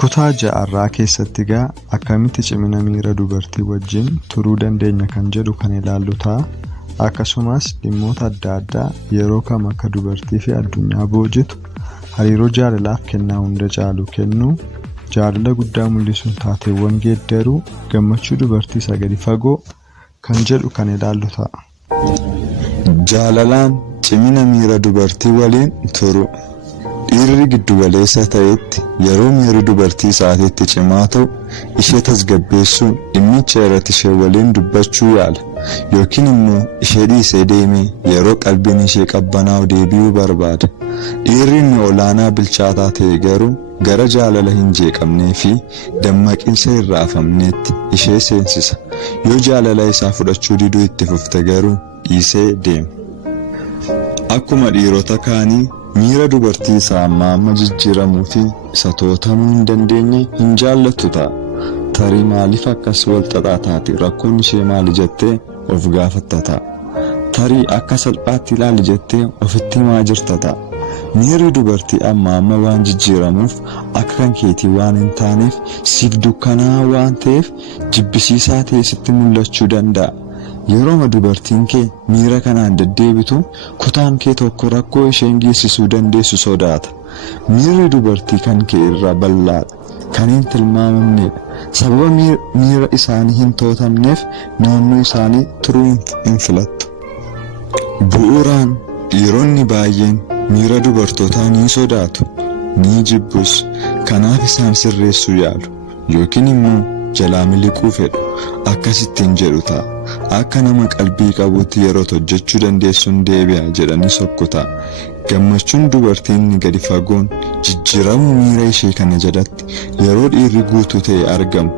Kutaa ja'arraa keessatti akkamitti cimina miira dubartii wajjin turuu dandeenya kan jedhu kan ilaallu ta'a. Akkasumas dhimmoota adda addaa yeroo kam akka dubartii fi addunyaa boojitu, hariiroo jaalalaaf kennaa hunda caalu kennuu, jaalala guddaa mul'isuun taateewwan geeddaruu, gammachuu dubartii isa gadi fagoo kan jedhu kan ilaallu ta'a. Jaalalaan cimina miira dubartii waliin turu. Dhiirri giddu galeessa ta'etti yeroo miirri dubartii isaatiitti cimaa ta'u ishee tasgabbeessuun dhimmicha irratti ishee waliin dubbachuu yaala yookiin immoo ishee dhiisee deemee yeroo qalbiin ishee qabbanaa'u deebi'uu barbaada. Dhiirri inni olaanaa bilchaataa ta'e garuu gara jaalala hin jeeqamnee fi dammaqinsa hin raafamneetti ishee seensisa. Yoo jaalala isaa fudhachuu diduu itti fufte garuu dhiisee deema. Akkuma dhiirota kaanii miira dubartii isaa amma jijjiiramuu fi isa to'atamuu hin dandeenye hin jaallattu ta'a. Tarii maaliif akkas wal xaxaa taati? Rakkoon ishee maali jettee of gaafatta ta'a. Tarii akka salphaatti ilaali jettee ofitti himaa jirta ta'a. Miirri dubartii amma waan jijjiiramuuf akka kan keetii waan hin taaneef siif dukkanaa waan ta'eef jibbisiisaa ta'e sitti mul'achuu danda'a. Yeroo dubartiin kee miira kanaan deddeebitu kutaan kee tokko rakkoo isheen geessisuu dandeessu sodaata. Miirri dubartii kan kee irraa bal'aadha, kan hin tilmaamamnedha. Sababa miira isaanii hin to'atamneef naannoo isaanii turuu hin filattu. Bu'uuraan dhiironni baay'een miira dubartootaa ni sodaatu, ni jibbus. Kanaaf isaan sirreessuu yaalu yookiin immoo jalaa miliquu fedhu. Akkasittiin jedhu ta'a. Akka nama qalbii qabuutti yeroo hojjechuu dandeessuun deebi'a jedhanii sokkuta. Gammachuun dubartiin gadi fagoon jijjiiramuu miira ishee kana jalatti yeroo dhiirri guutuu ta'e argamu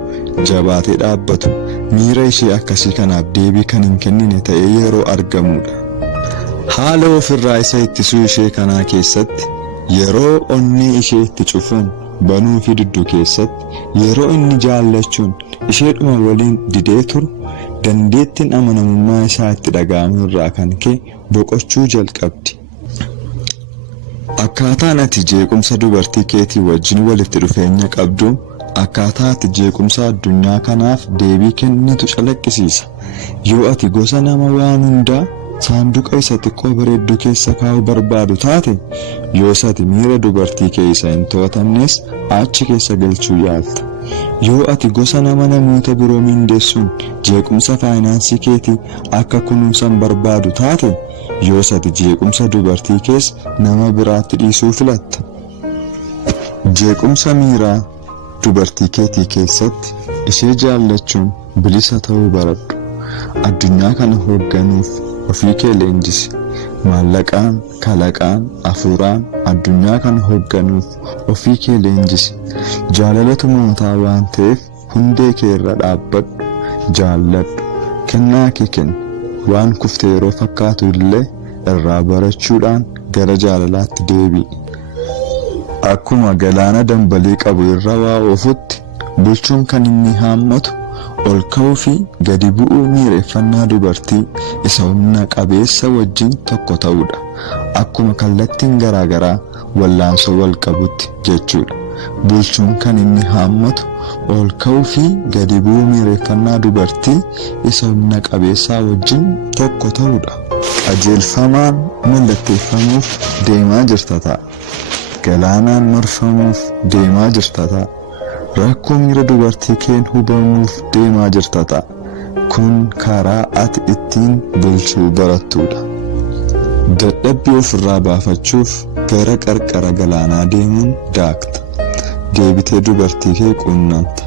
jabaatee dhaabbatu miira ishee akkasii kanaaf deebii kan hin kennine ta'ee yeroo argamudha. Haala ofirraa isa ittisuu ishee kanaa keessatti yeroo onnee ishee itti cufuun banuu fi didduu keessatti yeroo inni jaallachuun isheedhuma waliin didee turu dandeettiin amanamummaa isaa itti dhaga'amu irraa kan ka'e boqochuu jalqabdi. Akkaataan ati jeequmsa dubartii keetii wajjin walitti dhufeenya qabdu akkaataa ati jeequmsa addunyaa kanaaf deebii kennitu calaqqisiisa. Yoo ati gosa nama waan hundaa saanduqa isa xiqqoo bareedduu keessa kaa'uu barbaadu taate, yoo ati miira dubartii kee isa hin to'atamnes achi keessa galchuu yaalta. Yoo ati gosa namoota biroo mindeessuun jeequmsa faayinaansii keetii akka kunuunsan barbaadu taate, yoo ati jeequmsa dubartii keessa nama biraatti dhiisuu filatta. Jeequmsa miiraa dubartii keetii keessatti ishee jaallachuun bilisa ta'uu baradhu. Addunyaa kana hoogganuuf ofii kee leenjisi. Maallaqaan, kalaqaan, hafuuraan addunyaa kana hoogganuuf ofii kee leenjisi. Jaalalatu mootaa waan ta'eef hundee kee irra dhaabbadhu, jaalladhu, kennaa kee kenni. Waan kufte yeroo fakkaatu illee irraa barachuudhaan gara jaalalaatti deebi'i. Akkuma galaana dambalii qabu irra waa oofutti bulchuun kan inni haammatu ol ka'uu fi gadi bu'uu miireeffannaa dubartii isa humna qabeessa wajjin tokko ta'uudha. Akkuma kallattiin garaagaraa wallaansoo wal qabutti jechuudha. Bulchuun kan inni haammatu ol ka'uu fi gadi bu'uu miireeffannaa dubartii isa humna qabeessaa wajjin tokko ta'uudha. Qajeelfamaan mallatteeffamuuf deemaa jirta ta'a. Galaanaan marfamuuf deemaa jirta ta'a. Rakkoo miira dubartii kee hubamuuf deemaa jirta ta'a. Kun karaa ati ittiin bulchuu barattudha. Dadhabbii ofirraa baafachuuf gara qarqara galaanaa deemuun daakta. Deebitee dubartii kee quunnamta.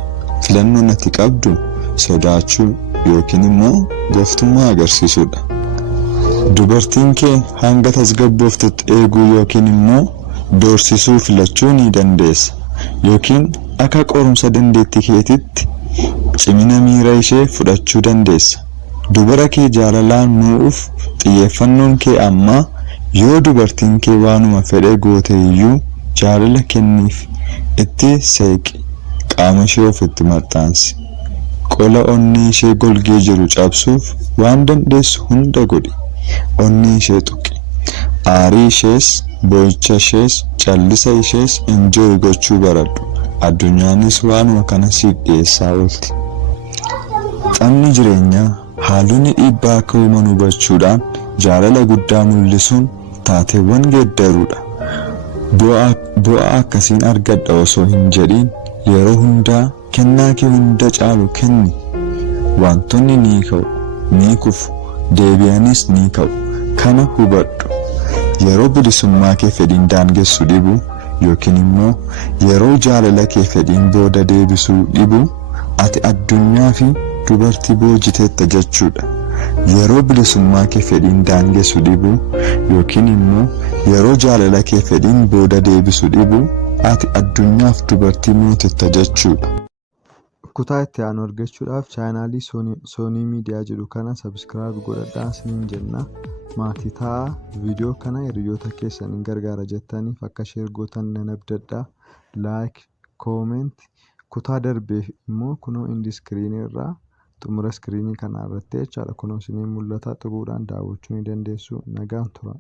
Filannoon ati qabdu sodaachuu yookiin immoo gooftummaa agarsiisuudha. Dubartiin kee hanga tasgabbooftutti eeguu yookiin immoo doorsisuu filachuu ni dandeessa. Yookiin akka qorumsa dandeettii keetitti cimina miira ishee fudhachuu dandeessa. Dubara kee jaalalaan moo'uuf xiyyeeffannoon kee amma yoo dubartiin kee waanuma fedhe goote iyyuu jaalala kenniif, itti seeqi, qaama ishee ofitti maxxansi. Qola onnee ishee golgee jiru cabsuuf waan dandeessu hunda godhi. Onnee ishee tuqi. Aarii ishees, boo'icha ishees, callisa ishees enjoy gochuu baradhu. addunyaanis waanuma kana siif dhiyeessaa oolti. Xammii jireenyaa haalonni dhiibbaa akka uuman hubachuudhaan jaalala guddaa mul'isuun taateewwan geeddaruudha. Bu'aa akkasiin argadha osoo hin jedhiin yeroo hundaa kennaa kee hunda caalu kenni. Wantoonni ni ka'u, ni kufu, deebi'anis ni ka'u. Kana hubadhu. Yeroo bilisummaa kee fedhiin daangessu dhibu yookiin immoo yeroo jaalala kee fedhiin booda deebisuu dhibu ati addunyaa fi dubartii boojiteetta jechuudha. Yeroo bilisummaa kee fedhiin daangessu dhibu yookiin immoo yeroo jaalala kee fedhiin booda deebisuu dhibu ati addunyaaf dubartii mootetta jechuudha. Kutaa itti aanu argachuudhaaf chaanaalii Soonii Miidiyaa jedhu kana sabskiraayib godhadhaa isiniin jenna. Maatii ta'aa viidiyoo kana hiriyoota keessaniin gargaara jettaniif akka sheer gootan nan abdadha. Laayik, kooment, kutaa darbeef immoo kunoo indi iskiriinii irraa xumura iskiriinii kana irratti jechaadha. Kunoo isiniin mul'ata xuquudhaan daawwachuu ni dandeessu. Nagaan tura.